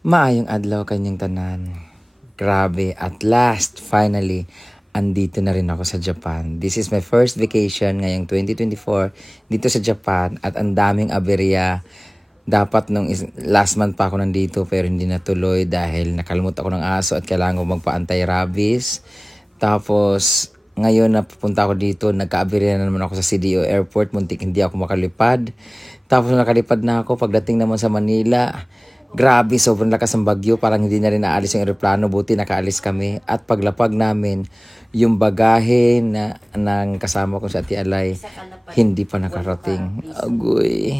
Maayong adlaw kanyang tanan. Grabe, at last, finally, andito na rin ako sa Japan. This is my first vacation ngayong 2024 dito sa Japan at ang daming aberya. Dapat last month pa ako nandito pero hindi natuloy dahil nakalimut ako ng aso at kailangan ko magpa-anti-rabies. Tapos, ngayon na pupunta ako dito, nagka-aberya na naman ako sa CDO Airport. Muntik hindi ako makalipad. Tapos nakalipad na ako. Pagdating naman sa Manila, grabe, sobrang lakas ng bagyo. Parang hindi na rin naalis yung aeroplano. Buti nakaalis kami. At paglapag namin, yung bagahe ng kasama ko sa Ate Alay, hindi pa nakarating. Agoy.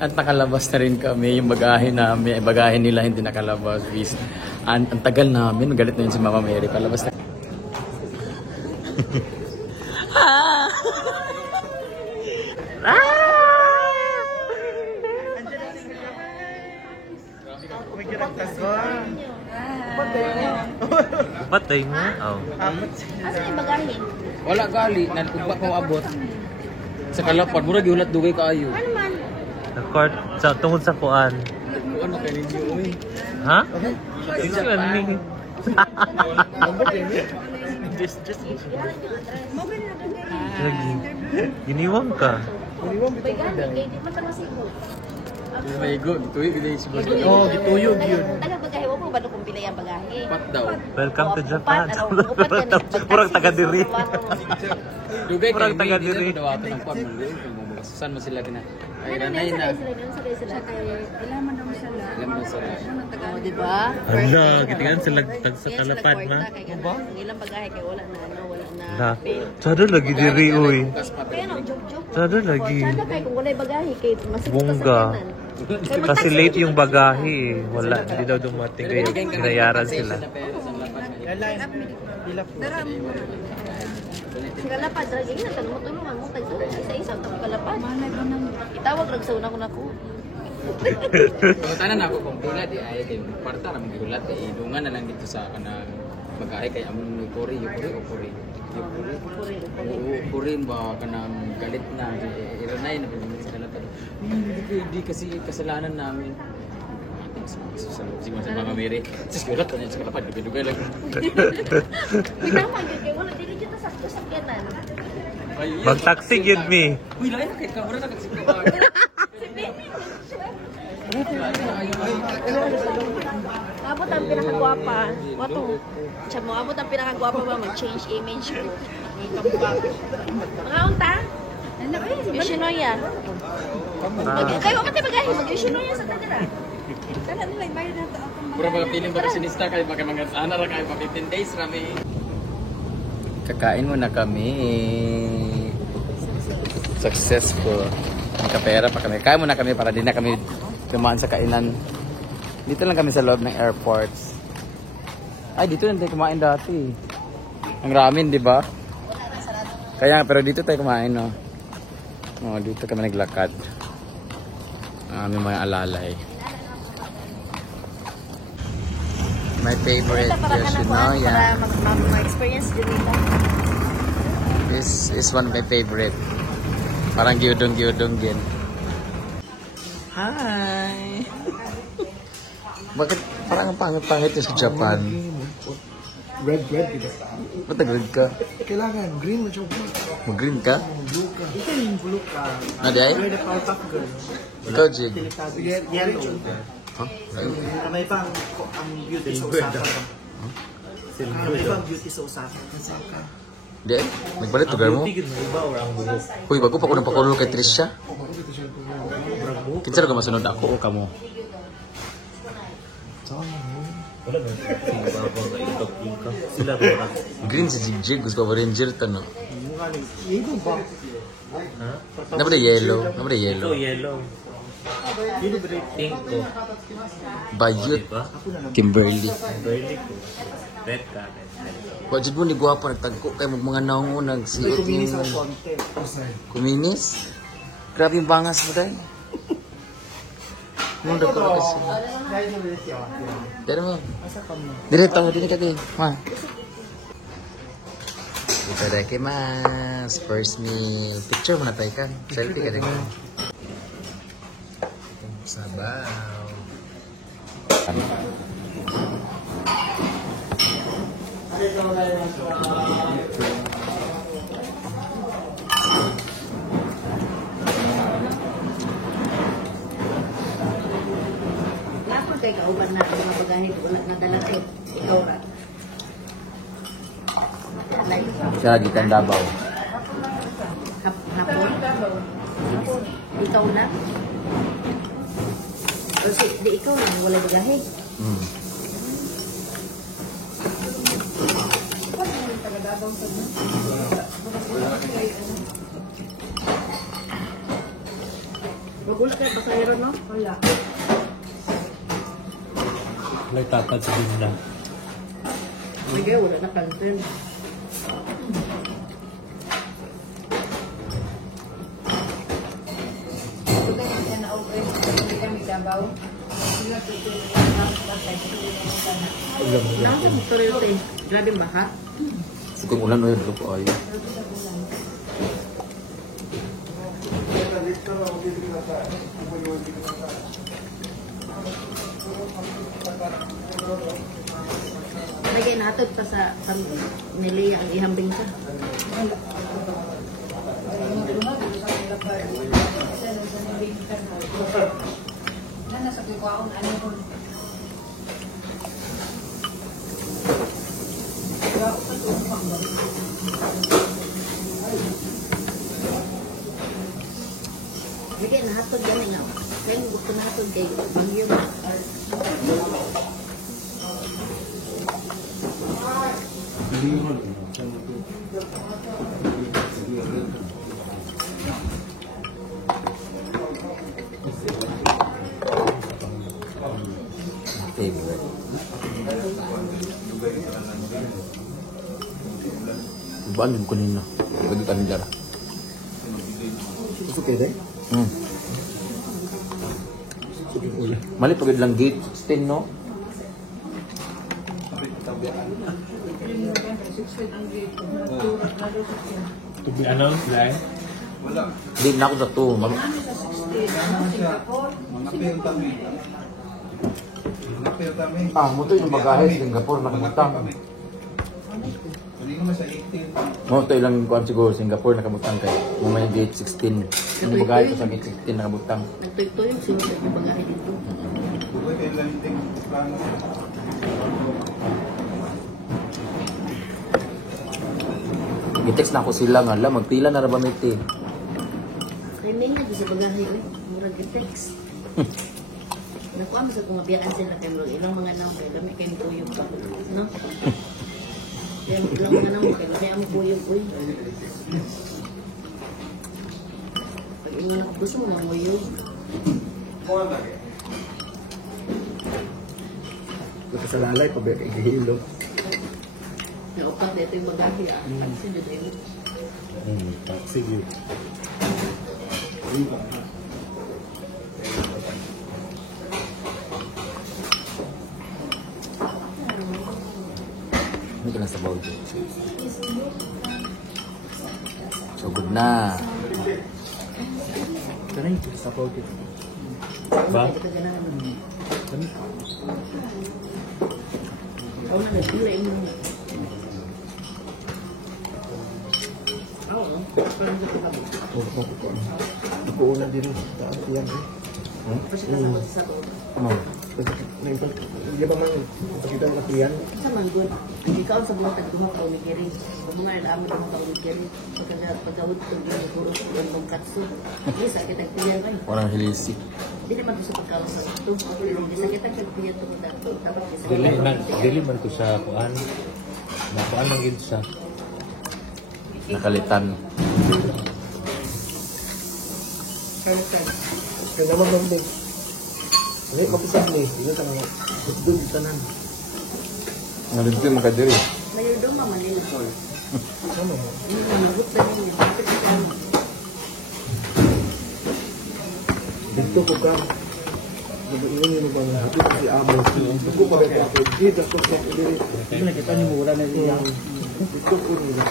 At nakalabas na rin kami. Yung bagahe namin, bagahe nila hindi nakalabas. Ang tagal namin. Galit na yun si Mama Mary. Palabas na. Patay mo? Oh. Asa yung bagahe? Wala gali, nagugba ko abot. Sa kalapad, mura giulat dugay kaayo. Ano man? Court, sa tungkol sa kuan. Ano kay ninyo oy? Ha? Ito ni. Just. Lagi. Giniwang ka. Bagahe, kay di pa ta masigo. May go, gituyo gid si boss. Oh, gituyog yun. Taga bagahe, wag mo ba kung pila yung bagahe? Pat daw. Welcome to Japan. Upat ka na. Kurang taga diri. Dugay kay Kurang taga diri. dawaton ng pag mo. Saan mo sila kina? Ay ranay na. Sila kay ilaman daw sila. Alam mo sila. Oh, di ba? Hala, gitingan sila tag sa kalapad ma. Ilang bagahe kay wala na wala na. La. Sada lagi diri oy. Pero joke. Sada lagi. Sada kay kung wala bagahe kay masigo Bongga. Kasi late yung bagahe eh. Wala, hindi daw dumating kaya binayaran sila. Sila lapad, lagi na tanong mo tulungan mo tagso isa-isa tapos kalapad. Itawag rag sa una ko nako. Tanan ako kung pila di ay kay parta ra magigulat kay idungan na lang dito sa kanang bagahe kay amon ni Puri. Puri ba kanang galit na iranay na pagdating sa kalapad. Hindi kasi kasalanan namin. Siguro sa mga Mary. Sigurat na sa kalapad, dugay lang. Tama yun kay wala dili kita sa sakyanan. Mag-taxi yun mi. Uy, lain na kay kamera na kasi ko. Abot ang pinakagwapa. Wato. Siya mo, abot ang pinakagwapa ba mag-change image. Mga unta? Yoshinoya. Kayo ka tayo magahin. Mag-Yoshinoya sa tadira. Kala nila yung bayad na ito. Pura mga piling para sinista kayo mga sana ra kayo pa 15 days rami. Kakain muna kami. Successful. Magkapera pa kami. Kain muna kami para di na kami kumaan sa kainan. Dito lang kami sa loob ng airports. Ay, dito lang tayo kumain dati. Ang ramen, di ba? Kaya pero dito tayo kumain, no? Oh, dito kami naglakad. May mga alalay. My favorite Yoshinoya. Para mag-experience din nila. This is one of my favorite. Parang gyudong din. Hi! Bakit parang ang pangit-pangit ito sa Japan? Red dito. Ba't nag-red ka? Kailangan green mo siya. Mag-green ka? Blue ka. Ito yung blue ka. Nadi ay? Red pa top girl. Ikaw, Jig? Yellow. Huh? May pang ang beauty sa Osaka. May pang beauty sa Osaka. Di ay? Nagbalik tugar mo? Uy, bago pa ko ng pakulol kay Trisha. Kinsa ka masunod ako o kamo? Green si Jigjig, gusto pa Ranger tano. Yellow ba? Napa yellow? Napa yellow? Yellow. Pink ko. Bayot. Kimberly. Red ka. Wajud mo ni guwapa nagtagko kay mga naong nagsiot Kuminis ni sa konti. kuminis. Grabe yung bangas mo dai. Mo dako kasi. Pero mo. Diretto mo din kati. Ma. Itadakimasu. First me picture mo na tayo ka. Selfie ka din. Sabaw. Lapon kay kauban na ang mga bagahe wala nadala ko. Ikaw ra. Siya lagi kang Davao. Hapon. Ikaw na. Kasi di ikaw na wala bagahe. Magula kayo pasahero, no? Wala. May tatad sa binda. Sige, wala na kantin. Nasa motor yun, te. Grabe ba ha? Sukong ulan o yun, lupo ay. Lagay natod pa sa nili ang ihambing siya. Lagay natod yan nga. Kaya gusto natod kay Bagyo. Favorite. Baan yung kunin na? Pwede ka nila. Gusto kayo dahil? Mali pagod lang gate 16, no? To be announced lang. Hindi na ako sa 2. Mo to yung bagahe sa Singapore nakabutang. Mo to ilang kuan siguro Singapore nakabutang kay mo may gate 16. Yung bagahe ko sa gate 16 nakabutang. Nagtoy-toy yung sino yung bagahe dito. Gitext na ako sila nga la magpila na ra ba miti. Kaya may nga sa bagahe, oy. Murag i-text. Nakuha mo sa kung mabiyaan sila kay mga ilang mga number, kami kayo tuyong pa. No? Kaya ilang mga number, kaya kami ang tuyong, oy. Pag ingon ako, gusto mo na nguyong. Gusto sa lalay, pabaya kay Gihilo. Naupat na ito yung bagahe, ah. Kasi dito yun. Sige. Hindi ka lang sa bowl. So good na. Kanay, sa pauti. Ba? Ito ganahan mo. Ikaw na nagpira mo. Oo, parang sa pagkabo. Ako una din sa tiyan. Kasi ka naman sa loob. Hindi ba man, pakita mo na tiyan? Sa man good. Hindi ka sa mga tagdumang kaumigiri. Kung mga ilaman ng kaumigiri. Pagkawad ko yung puro yung mong katsu. Hindi sa kita tiyan ko. Walang hilisi. Hindi naman ito sa pagkawas sa ito. Hindi sa kita tiyan ito ko dato. Dili man to sa kuan. Nakuan lang gid sa Nakalitan. Kaya naman lang din. Hindi, mapisag ni. Hindi ka naman. Doon, tanan. Ngayon ko yung makadiri. Mayroon doon mamalila. Ano? Malugot na yun. Dito ko ka. Nag-iingin mo bang hati si Amo. Dito ko rin ako. Dito ko sa kudiri. Hindi nakita niyo mura na niya. Dito ko nila.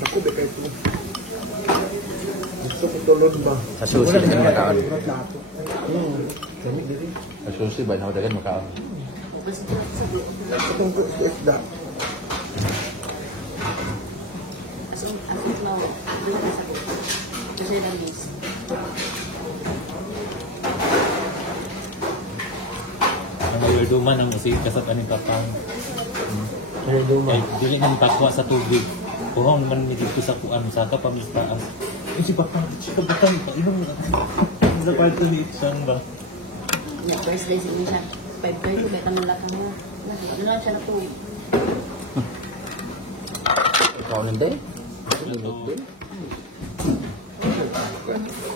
Dako ba kayo ito? Gusto ko tulod ba? Sa susi, hindi naman taon. Plato. Kami diri. Asusi ba na dagan maka. Kasi sa buo. Itong isda. Asong mau doon ka sa buo. Kasi namis. Ang mayurduman ang usig kasat ani papang. Ay, dili nang takwa sa tubig. Kurang man ni dito sa kuan sa kapamistaas. Si papang, si kapatang, inom na. Sa kwarto ni Isang ba? Yeah, first day si Misha. 5:30 betang lakang mo. Ano lang siya na po. Ikaw nanday. Lulot din.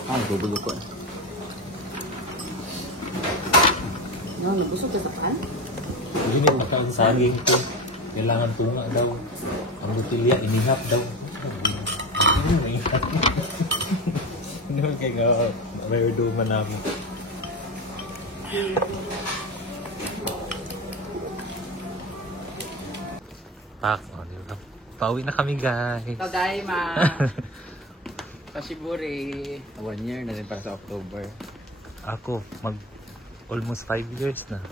Ah, gugulo ko. No, nabusog ka sa kan? Hindi ni makaang saging ko. Kailangan tunga daw. Ang butilya, inihap daw. Hindi mo kaya mayurduman namin. Pak, di ba? Pauwi na kami, guys. Tadaima! Pashiburi. 1 year na rin para sa October. Ako, almost 5 years na.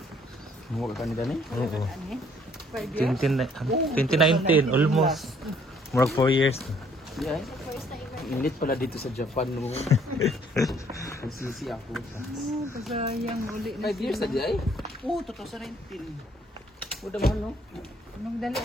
Mukha ka ni Dani? Oo. 2019, almost. Murag 4 years na. Di ay. Init pala dito sa Japan no. Nagsisi ako. Sayang uli na 5 years na di ay? Oo, totoo sa rentin. Udah mo no? Nung dali